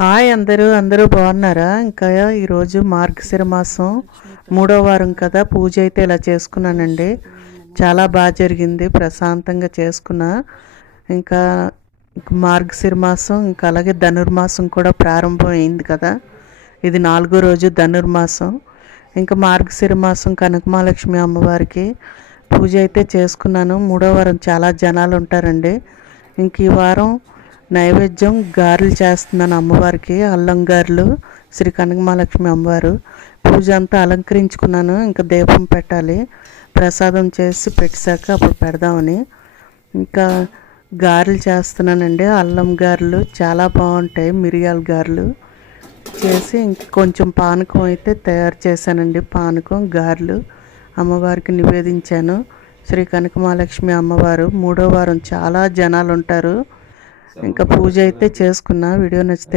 Hi అందరూ బాగున్నారా? ఇంకా ఈరోజు మార్గశిర మాసం 3వ వారం కదా, పూజ అయితే ఇలా చేసుకున్నానండి. చాలా బాగా జరిగింది, ప్రశాంతంగా చేసుకున్నా. ఇంకా మార్గశిర మాసం, ఇంకా అలాగే ధనుర్మాసం కూడా ప్రారంభం అయింది కదా. ఇది 4వ రోజు ధనుర్మాసం. ఇంకా మార్గశిర మాసం కనకమహాలక్ష్మి అమ్మవారికి పూజ అయితే చేసుకున్నాను. 3వ వారం చాలా జనాలు ఉంటారండి. ఇంక ఈ వారం నైవేద్యం గారెలు చేస్తున్నాను అమ్మవారికి, అల్లం గారెలు. శ్రీ కనకమహాలక్ష్మి అమ్మవారు పూజ అంతా అలంకరించుకున్నాను. ఇంకా దీపం పెట్టాలి, ప్రసాదం చేసి పెట్టాక అప్పుడు పెడదామని. ఇంకా గారెలు చేస్తున్నానండి, అల్లం గారెలు చాలా బాగుంటాయి. మిరియాల గారెలు చేసి ఇంక కొంచెం పానకం అయితే తయారు చేశానండి. పానకం గారెలు అమ్మవారికి నివేదించాను. శ్రీ కనకమహాలక్ష్మి అమ్మవారు 3వ వారం చాలా జనాలు ఉంటారు. ఇంకా పూజ అయితే చేసుకున్నా. వీడియో నచ్చితే